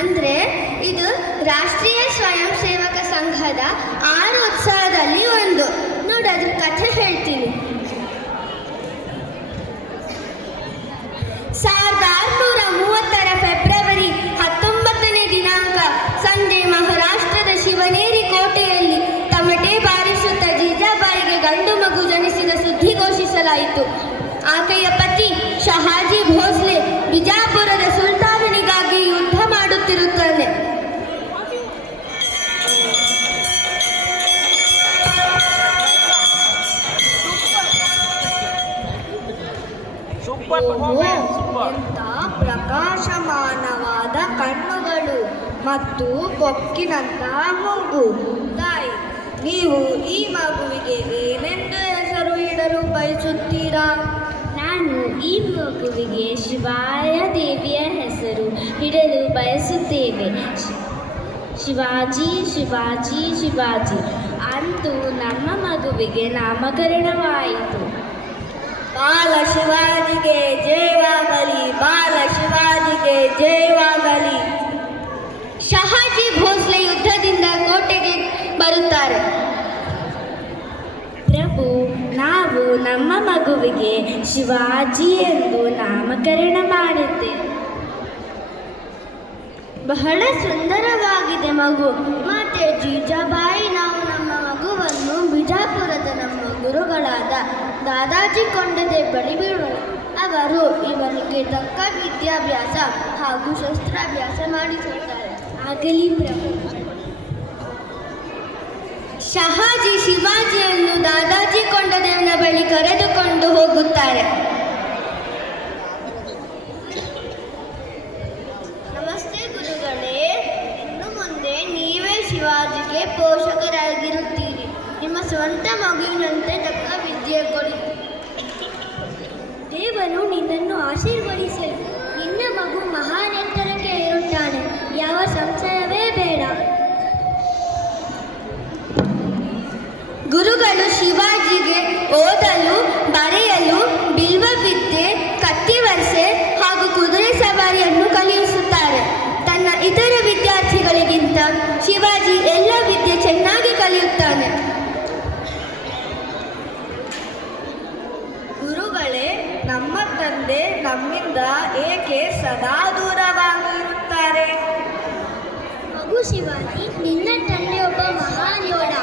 ಅಂದರೆ ಇದು ರಾಷ್ಟ್ರೀಯ ಸ್ವಯಂ ಸೇವಕ ಸಂಘದ 6 ಉತ್ಸವದಲ್ಲಿ ಒಂದು. ನೋಡಿ ಅದ್ರ ಕಥೆ ಹೇಳ್ತೀನಿ. 1630 ಫೆಬ್ರವರಿ 19ನೇ ದಿನಾಂಕ ಸಂಜೆ ಮಹಾರಾಷ್ಟ್ರದ ಶಿವನೇರಿ ಕೋಟೆಯಲ್ಲಿ ತಮಟೆ ಬಾರಿಸುತ್ತಾ ಜೀಜಾಬಾಯಿಗೆ ಗಂಡು ಮಗು ಜನಿಸಿದ ಸುದ್ದಿ ಘೋಷಿಸಲಾಯಿತು. ಆಕೆಯ ಪತಿ ಶಹಾಜಿ ಭೋಸ್ಲೆ ಬಿಜಾಪುರದ ಸುಲ್ತಾನನಿಗಾಗಿ ಯುದ್ಧ ಮಾಡುತ್ತಿರುತ್ತಾನೆ. ಎಂಥ ಪ್ರಕಾಶಮಾನವಾದ ಕಣ್ಣುಗಳು ಮತ್ತು ಕೊಕ್ಕಿನಂತ ಮೂಗು. ತಾಯಿ, ನೀವು ಈ ಮಗುವಿಗೆ ಏನೆಂದು ಹೆಸರು ಇಡಲು ಬಯಸುತ್ತೀರಾ? ನಾನು ಈ ಮಗುವಿಗೆ ಶಿವಾಯ ದೇವಿಯ ಹೆಸರು ಇಡಲು ಬಯಸುತ್ತೇವೆ. ಶಿವಾಜಿ ಶಿವಾಜಿ ಶಿವಾಜಿ ಅಂತೂ ನಮ್ಮ ಮಗುವಿಗೆ ನಾಮಕರಣವಾಯಿತು. ಬಾಲ ಶಿವಾಜಿಗೆ ಜಯವಾಗಲಿ, ಬಾಲ ಶಿವಾಜಿಗೆ ಜಯವಾಗಲಿ. ಶಹಾಜಿ ಭೋಸ್ಲೆ ಯುದ್ಧದಿಂದ ಕೋಟೆಗೆ ಬರುತ್ತಾರೆ. ಪ್ರಭು, ನಾವು ನಮ್ಮ ಮಗುವಿಗೆ ಶಿವಾಜಿ ಎಂದು ನಾಮಕರಣ ಮಾಡಿದ್ದೇವೆ. ಬಹಳ ಸುಂದರವಾಗಿದೆ ಮಗು. ಮಾತೆ ಜೀಜಾಬಾಯಿ, ನಾವು ನಮ್ಮ ಮಗುವನ್ನು ಬಿಜಾಪುರದ ನಮ್ಮ ಗುರುಗಳಾದ ದಾದಾಜಿ ಕೊಂಡದೇವ್ ಬಳಿ ಬಿಡೋಣ. ಅವರು ಇವನಿಗೆ ತಕ್ಕ ವಿದ್ಯಾಭ್ಯಾಸ ಹಾಗೂ ಶಸ್ತ್ರಾಭ್ಯಾಸ ಮಾಡಿಸುತ್ತಾರೆ. ಆಗಲಿ ಪ್ರಭು. ಶಹಾಜಿ ಶಿವಾಜಿಯನ್ನು ದಾದಾಜಿ ಕೊಂಡದೇವನ ಬಳಿ ಕರೆದುಕೊಂಡು ಹೋಗುತ್ತಾರೆ. ನಮಸ್ತೆ ಗುರುಗಳೇ, ಇನ್ನು ಮುಂದೆ ನೀವೇ ಶಿವಾಜಿಗೆ ಪೋಷಕರಾಗಿರುತ್ತೀರಿ. ನಿಮ್ಮ ಸ್ವಂತ ಮಗುವಿನಂತೆ ತಕ್ಕ ವಿದ್ಯೆ ಕೊಡಿ. ದೇವರು ನಿನ್ನನ್ನು ಆಶೀರ್ವದಿಸಲಿ. ನಿನ್ನ ಮಗು ಮಹಾನ್ ಎತ್ತರಕ್ಕೆ ಏರುತ್ತಾನೆ, ಯಾವ ಸಂಶಯವೇ ಬೇಡ. ಗುರುಗಳು ಶಿವಾಜಿಗೆ ಓದಲು, ಬರೆಯಲು, ಬಿಲ್ವವಿದ್ಯೆ, ಕತ್ತಿವರ್ಸೆ ಹಾಗೂ ಕುದುರೆ ಸವಾರಿಯನ್ನು ಕಲಿಸುತ್ತಾರೆ. ತನ್ನ ಇತರ ವಿದ್ಯಾರ್ಥಿಗಳಿಗಿಂತ ಶಿವಾಜಿ ಎಲ್ಲ ವಿದ್ಯೆ ಚೆನ್ನಾಗಿ ಕಲಿಯುತ್ತಾನೆ. ಗುರುಗಳೇ, ನಮ್ಮ ತಂದೆ ನಮ್ಮಿಂದ ಏಕೆ ಸದಾ ದೂರವಾಗಿರುತ್ತಾರೆ? ಮಗು ಶಿವಾಜಿ, ನಿನ್ನ ತಂದೆ ಒಬ್ಬ ಮಹಾನ್ ಯೋಧ.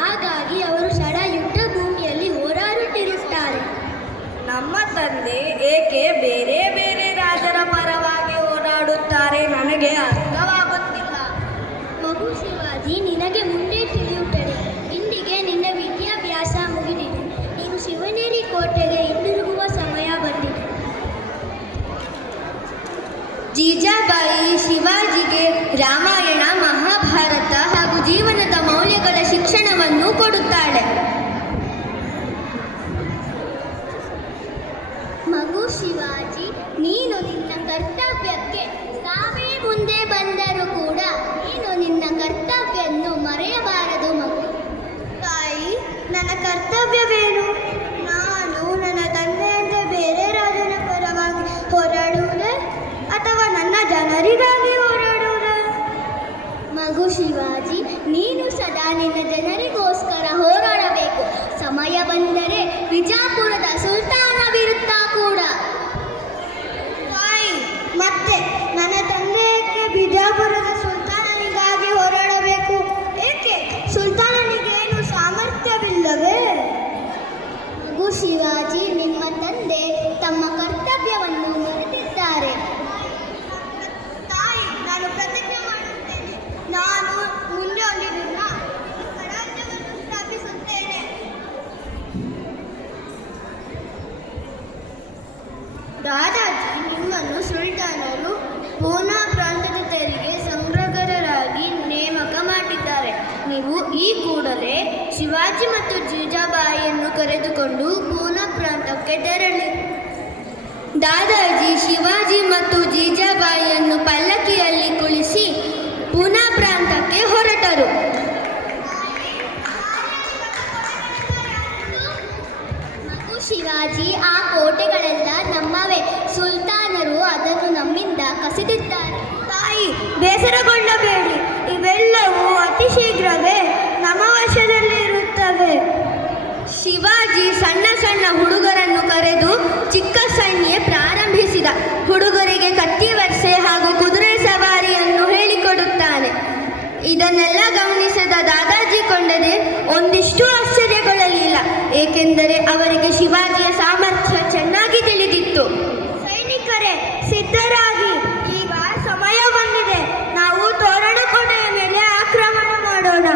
ಹಾಗಾಗಿ ಅವರು ಸದಾ ಯುದ್ಧ ಭೂಮಿಯಲ್ಲಿ ಹೋರಾಡುತ್ತಿರುತ್ತಾರೆ. ನಮ್ಮ ತಂದೆ ಏಕೆ ಬೇರೆ ಬೇರೆ ರಾಜರ ಪರವಾಗಿ ಹೋರಾಡುತ್ತಾರೆ? ನನಗೆ ಅರ್ಥವಾಗುತ್ತಿಲ್ಲ. ಮಗು ಶಿವಾಜಿ, ನಿನಗೆ ಮುಂದೆ ತಿಳಿಯುತ್ತದೆ. ಇಂದಿಗೆ ನಿನ್ನ ವಿದ್ಯಾಭ್ಯಾಸ ಮುಗಿದಿದೆ. ನೀನು ಶಿವನೇರಿ ಕೋಟೆಗೆ ಹಿಂದಿರುಗುವ ಸಮಯ ಬಂದಿದೆ. ಜೀಜಾಬಾಯಿ ಶಿವಾಜಿಗೆ ರಾಮಾಯಣ, ಮಹಾಭಾರತ ಹಾಗೂ ಜೀವನದ ಮೌಲ್ಯಗಳ ಶಿಕ್ಷಣವನ್ನು ಕೊಡುತ್ತಾಳೆ. ಮಗು ಶಿವಾಜಿ, ನೀನು ನಿನ್ನ ಕರ್ತವ್ಯಕ್ಕೆ ಸಾವೇ ಮುಂದೆ ಬಂದರೂ ಕೂಡ ನೀನು ನಿನ್ನ ಕರ್ತವ್ಯವನ್ನು ಮರೆಯಬಾರದು ಮಗು. ತಾಯಿ, ನನ್ನ ಕರ್ತವ್ಯವೇನು? ನಾನು ನನ್ನ ತಂದೆಯಂತೆ ಬೇರೆ ರಾಜನ ಪರವಾಗಿ ಹೋರಾಡುವುದೇ ಅಥವಾ ನನ್ನ ಜನರಿಗಾಗಿ ಹೋರಾಡುವುದೇ? ಮಗು ಶಿವಾಜಿ, ನೀನು ಸದಾ ನಿನ್ನ ಜನರಿಗೋಸ್ಕರ ಹೋರಾಡಬೇಕು. ಸಮಯ ಬಂದರೆ ಬಿಜಾಪುರದ ಸುಲ್ತಾನ ವಿರುದ್ಧ ಕೂಡ. ತಾಯಿ, ಮತ್ತೆ ನನ್ನ ತಂದೆಯಕ್ಕೆ ಬಿಜಾಪುರದ ಸುಲ್ತಾನನಿಗಾಗಿ ಹೋರಾಡಬೇಕು ಏಕೆ? ಸುಲ್ತಾನನಿಗೇನು ಸಾಮರ್ಥ್ಯವಿಲ್ಲವೇ? ಮಗು ಶಿವಾಜಿ, ನಿಮ್ಮ ತಂದೆ ತಮ್ಮ ಕರ್ತವ್ಯವನ್ನು ಮರೆತಿದ್ದಾರೆ. ತಾಯಿ, ನಾನು ಪ್ರತಿಜ್ಞೆ ಮಾಡುತ್ತೇನೆ. ನಾನು ಮುಂದೆ ಒಂದು ದಿನ ಸ್ವರಾಜ್ಯವನ್ನು ಸ್ಥಾಪಿಸುತ್ತೇನೆ. ದಾದಾಜಿ ನಿಮ್ಮನ್ನು ಸುಲ್ತಾನರು ಪೂನಾ ಪ್ರಾಂತದ ತೆರಿಗೆ ಸಂಗ್ರಹಕರಾಗಿ ನೇಮಕ ಮಾಡಿದ್ದಾರೆ. ನೀವು ಈ ಕೂಡಲೇ ಶಿವಾಜಿ ಮತ್ತು ಜೀಜಾಬಾಯಿಯನ್ನು ಕರೆದುಕೊಂಡು ಪೂನಾ ಪ್ರಾಂತಕ್ಕೆ ತೆರಳಿ. ದಾದಾಜಿ ಶಿವಾಜಿ ಮತ್ತು ಜೀಜಾಬಾಯಿಯನ್ನು ಪಲ್ಲಕ್ಕಿಯಲ್ಲಿ ಕುಳಿಸಿ ಪೂನಾ ಪ್ರಾಂತಕ್ಕೆ ಹೊರಟರು. ಮಗು ಶಿವಾಜಿ, ಆ ಕೋಟೆಗಳೆಲ್ಲ ನಮ್ಮವೇ. ಸುಲ್ತಾನರು ಅದನ್ನು ನಮ್ಮಿಂದ ಕಸಿದಿದ್ದಾರೆ. ತಾಯಿ, ಬೇಸರಗೊಳ್ಳಬೇಡಿ, ಇವೆಲ್ಲವೂ ಅತಿ ಶೀಘ್ರವೇ ನಮ್ಮ ವಶದಲ್ಲಿರುತ್ತವೆ. ಶಿವಾಜಿ ಸಣ್ಣ ಸಣ್ಣ ಹುಡುಗರನ್ನು ಕರೆದು ಚಿಕ್ಕ ಸೈನ್ಯ ಪ್ರಾರಂಭಿಸಿದ. ಹುಡುಗರಿಗೆ ಕತ್ತಿವರ್ಸೆ ಹಾಗೂ ಕುದುರೆ ಸವಾರಿಯನ್ನು ಹೇಳಿಕೊಡುತ್ತಾನೆ. ಇದನ್ನೆಲ್ಲ ಗಮನಿಸಿದ ದಾದಾಜಿ ಕೊಂಡರೆ ಒಂದಿಷ್ಟು ಆಶ್ಚರ್ಯಗೊಳ್ಳಲಿಲ್ಲ, ಏಕೆಂದರೆ ಅವರಿಗೆ ಶಿವಾಜಿಯ ಸಾಮರ್ಥ್ಯ ಚೆನ್ನಾಗಿ ತಿಳಿದಿತ್ತು. ಸೈನಿಕರೇ, ಸಿದ್ಧರಾಗಿ, ಈಗ ಸಮಯ ಬಂದಿದೆ. ನಾವು ತೋರಣಕೋಟೆಯ ಮೇಲೆ ಆಕ್ರಮಣ ಮಾಡೋಣ.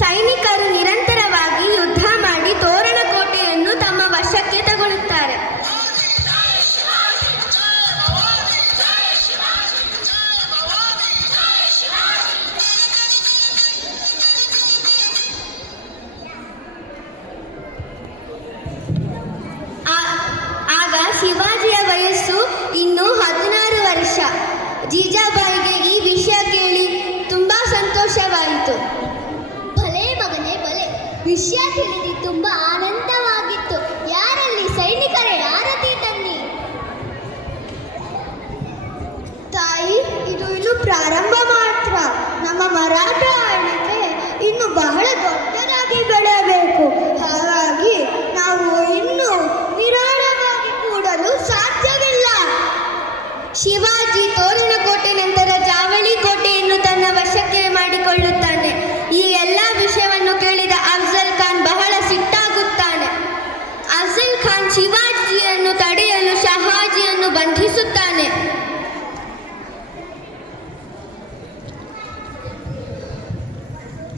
ಸೈನಿಕರು ನಿರಂತರವಾಗಿ ಯುದ್ಧ ಮಾಡಿ ತೋರಣಕೋಟೆಯನ್ನು ತಮ್ಮ ವಶಕ್ಕೆ ತಗೊಳ್ಳುತ್ತಾರೆ. ಆಗ ಶಿವಾಜಿಯ ವಯಸ್ಸು ಇನ್ನೂ 16 ವರ್ಷ. ಜೀಜಾಬಾಯಿಗೆ ಈ ವಿಷಯ ಕೇಳಿ ತುಂಬಾ ಸಂತೋಷವಾಯಿತು. ಭಲೆ ಮಗನೇ ಭಲೆ, ವಿಷಯ ತಿಳಿದು ತುಂಬಾ ಆನಂದವಾಗಿತ್ತು. ಯಾರಲ್ಲಿ ಸೈನಿಕರೇ, ಆರತಿ ತನ್ನಿ. ತಾಯಿ, ಇದು ಇನ್ನು ಪ್ರಾರಂಭ ಮಾತ್ರ. ನಮ್ಮ ಮರಾಠ ಆಳ್ವಿಕೆ ಇನ್ನು ಬಹಳ ದೊಡ್ಡದಾಗಿ ಬೆಳೆಯಬೇಕು. ಹಾಗಾಗಿ ನಾವು ಇನ್ನು ನಿರಾಳವಾಗಿ ಕೂಡಲು ಸಾಧ್ಯವಿಲ್ಲ. ಶಿವಾಜಿ ತೋರಣಕೋಟೆ ನಂತರ ಜಾವಳಿ ಕೋಟೆಯನ್ನು ತನ್ನ ವಶಕ್ಕೆ ಮಾಡಿಕೊಳ್ಳುತ್ತಾನೆ. ಈ ಎಲ್ಲ ವಿಷಯವನ್ನು ಕೇಳಿದ ಅಫ್ಜಲ್ ಖಾನ್ ಬಹಳ ಸಿಟ್ಟಾಗುತ್ತಾನೆ. ಅಫ್ಜಲ್ ಖಾನ್ ಶಿವಾಜಿಯನ್ನು ತಡೆಯಲು ಶಹಾಜಿಯನ್ನು ಬಂಧಿಸುತ್ತಾನೆ.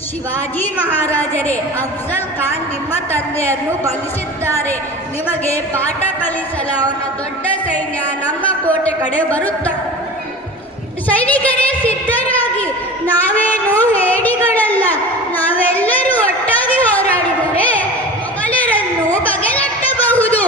ಶಿವಾಜಿ ಮಹಾರಾಜರೇ, ಅಫ್ಜಲ್ ಖಾನ್ ನಿಮ್ಮ ತಂದೆಯನ್ನು ಬಂಧಿಸಿದ್ದಾರೆ. ನಿಮಗೆ ಪಾಠ ಕಲಿಸಲು ಅವನ ದೊಡ್ಡ ಸೈನ್ಯ ನಮ್ಮ ಕೋಟೆ ಕಡೆ ಬರುತ್ತಾರೆ. ಸೈನಿಕರೇ, ಸಿದ್ಧರಾಗಿ. ನಾವೇನು ಹೇಡಿಗಳಲ್ಲ. ನಾವೆಲ್ಲರೂ ಒಟ್ಟಾಗಿ ಹೋರಾಡಿದರೆ ಮೊಘಲರನ್ನು ಬಗೆದಟ್ಟಬಹುದು.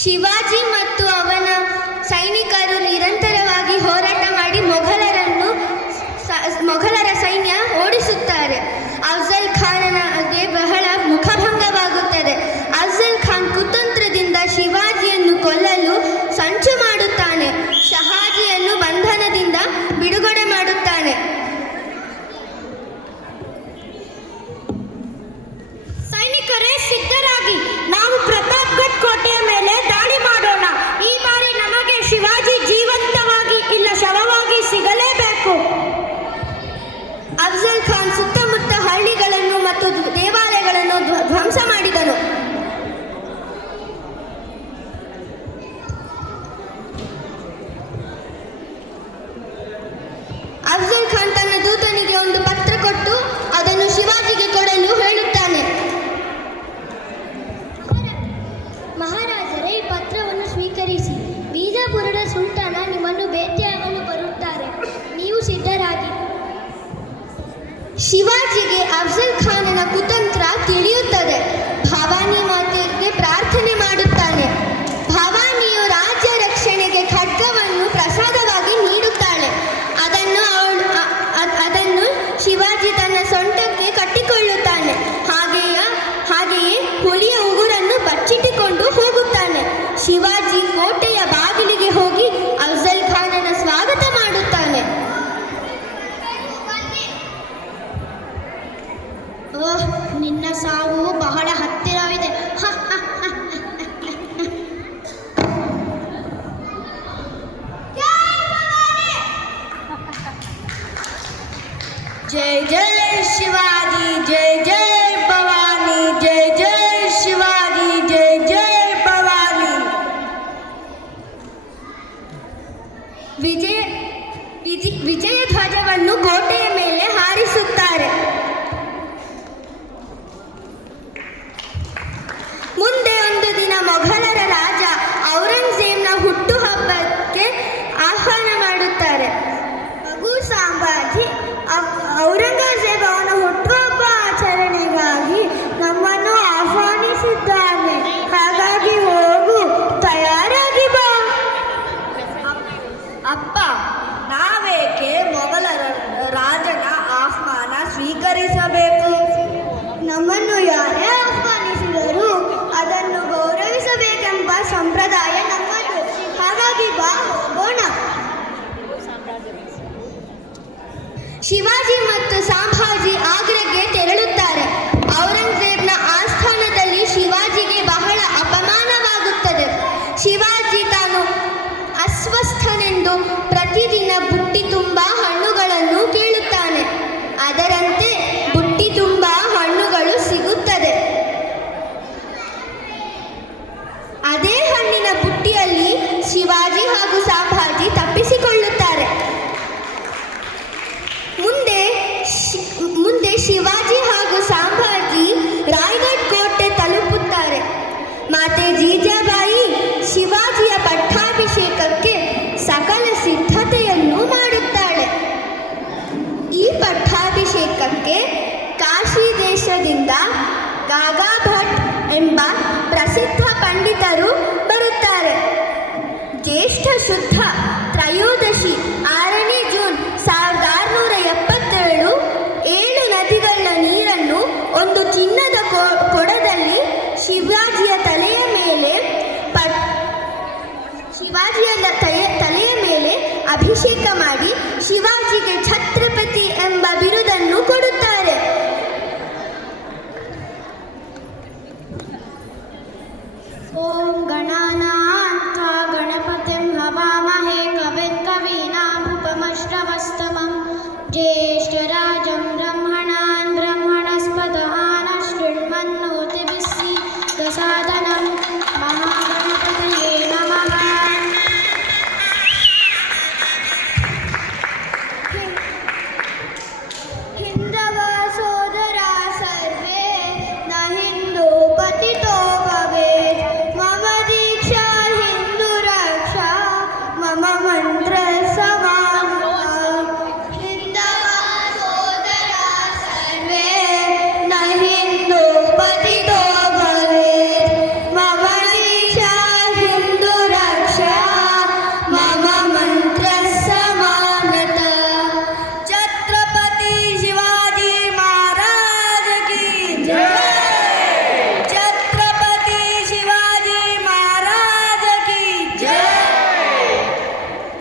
ಶಿವಾಜಿ ಮತ್ತು ಅವನ ಸೈನಿಕರು ನಿರಂತರವಾಗಿ ಹೋರಾಟ ಮಾಡಿ ಮೊಘಲರ ಸೈನ್ಯ ಓಡಿಸುತ್ತಾರೆ. ಅಫ್ಜಲ್ ಖಾನನಿಗೆ ಬಹಳ ಮುಖಭಂಗವಾಗುತ್ತದೆ. ಅಫ್ಜಲ್ ಖಾನ್ ಕುತಂತ್ರದಿಂದ ಶಿವಾಜಿಯನ್ನು ಕೊಲ್ಲಲು ಸಂಚು ಮಾಡುತ್ತಾನೆ. ಶಹಾಜಿಯನ್ನು ಬಂಧನದಿಂದ ಬಿಡುಗಡೆ ಮಾಡುತ್ತಾನೆ. ಸೈನಿಕರೇ, ಸಿದ್ಧರಾಗಿ. ನಾವು ಪ್ರತಾಪ್ಗಢ್ ಕೋಟೆಯ ಮೇಲೆ ದಾಳಿ ಮಾಡೋಣ. ಈ ಬಾರಿ ನಮಗೆ ಶಿವಾಜಿ ಜೀವಂತವಾಗಿ ಇಲ್ಲ ಶವವಾಗಿ ಸಿಗಲೇಬೇಕು. ಅಫ್ಜಲ್ ಖಾನ್ ಸುತ್ತಮುತ್ತ ಹಳ್ಳಿಗಳನ್ನು ಮತ್ತು ದೇವಾಲಯಗಳನ್ನು ಧ್ವಂಸ ಮಾಡಿದನು. ಅಫ್ಜಲ್ ಖಾನ್ ತನ್ನ ದೂತನಿಗೆ ಒಂದು ಪತ್ರ ಕೊಟ್ಟು ಅದನ್ನು ಶಿವಾಜಿಗೆ ಕೊಡಲು ಹೇಳುತ್ತಾನೆ. ಮಹಾರಾಜರೇ, ಈ ಪತ್ರವನ್ನು ಸ್ವೀಕರಿಸಿ. ಬೀಜಾಪುರದ ಸುಲ್ತಾನ ನಿಮ್ಮನ್ನು ಭೇಟಿಯಾಗಲು ಬರುತ್ತಾರೆ. ನೀವು ಸಿದ್ಧರಾಗಿ. ಶಿವಾಜಿಗೆ ಅಫ್ಜಲ್ ಖಾನನ ಕುತಂತ್ರ ತಿಳಿಯುತ್ತದೆ. ಭವಾನಿ ಮಾತೆಗೆ ಪ್ರಾರ್ಥನೆ ಮಾಡುತ್ತಾನೆ. ಭವಾನಿಯು ರಾಜ್ಯ ರಕ್ಷಣೆಗೆ ಖಡ್ಗವನ್ನು ಪ್ರಸಾದವಾಗಿ ನೀಡುತ್ತಾಳೆ. ಅದನ್ನು ಶಿವಾಜಿ ತನ್ನ ಸೊಂಟಕ್ಕೆ ಕಟ್ಟಿಕೊಳ್ಳುತ್ತಾನೆ. ಹಾಗೆಯೇ ಹುಲಿಯ ಉಗುರನ್ನು ಬಚ್ಚಿಟ್ಟುಕೊಂಡು ಹೋಗುತ್ತಾನೆ. ಶಿವಾಜಿ ಕೋಟೆಯ ಬಾಗಿಲಿಗೆ ಹೋಗಿ ಅಫ್ಜಲ್ ಖಾನನ ಸ್ವಾಗತ ಮಾಡುತ್ತಾನೆ. ಓಹ್, ನಿನ್ನ ಸಾವು ಬಹಳ ಹತ್ತಿರವಿದೆ. ಜೈ ಜೈ ಶಿವಾಜಿ, ಜೈ ಜೈ ಭವಾನಿ, ಜೈ ಜೈ ಶಿವಾಜಿ, ಜೈ ಜೈ ಭವಾನಿ. ವಿಜಯ ಧ್ವಜವನ್ನು ಕೋಟೆಯ ಮೇಲೆ ಹಾರಿಸುತ್ತಾರೆ. ಮುಂದೆ ಒಂದು ದಿನ ಮೊಘಲರ ರಾಜ ಔರಂಗಜೇಬ್ನ ಹುಟ್ಟುಹಬ್ಬಕ್ಕೆ ಆಹ್ವಾನ ಮಾಡುತ್ತಾರೆ. ಮಗು ಸಂಭಾಜಿ ಶಿವಾಜಿ ಮತ್ತು ಸಂಭಾಜಿ ಆಗ್ರಾಗೆ ತೆರಳುತ್ತಾರೆ. ಔರಂಗಜೇಬನ ಆಸ್ಥಾನದಲ್ಲಿ ಶಿವಾಜಿಗೆ ಬಹಳ ಅಪಮಾನವಾಗುತ್ತದೆ. ಶಿವಾಜಿ ತಾನು ಅಸ್ವಸ್ಥನೆಂದು ಪ್ರತಿದಿನ ಬುಟ್ಟಿ ತುಂಬ ಹಣ್ಣುಗಳನ್ನು ಕೇಳುತ್ತಾನೆ. ಅದರಂತೆ ಬುಟ್ಟಿ ತುಂಬ ಹಣ್ಣುಗಳು ಸಿಗುತ್ತದೆ. ಅದೇ ಹಣ್ಣಿನ ಬುಟ್ಟಿಯಲ್ಲಿ ಶಿವಾಜಿ ಹಾಗೂ ಸಂಭಾಜಿ ತಪ್ಪಿಸಿಕೊಳ್ಳುತ್ತಾರೆ. ಮುಂದೆ ಶಿವಾಜಿ ಹಾಗೂ ಸಂಭಾಜಿ ರಾಯಗಢ್ ಕೋಟೆ ತಲುಪುತ್ತಾರೆ. ಮಾತೆ ಜೀಜಾಬಾಯಿ ಶಿವಾಜಿಯ ಪಟ್ಟಾಭಿಷೇಕಕ್ಕೆ ಸಕಲ ಸಿದ್ಧತೆಯನ್ನು ಮಾಡುತ್ತಾಳೆ. ಈ ಪಟ್ಟಾಭಿಷೇಕಕ್ಕೆ ಕಾಶಿ ದೇಶದಿಂದ ಗಾಗಾ ಭಟ್ ಎಂಬ ಪ್ರಸಿದ್ಧ ಪಂಡಿತರು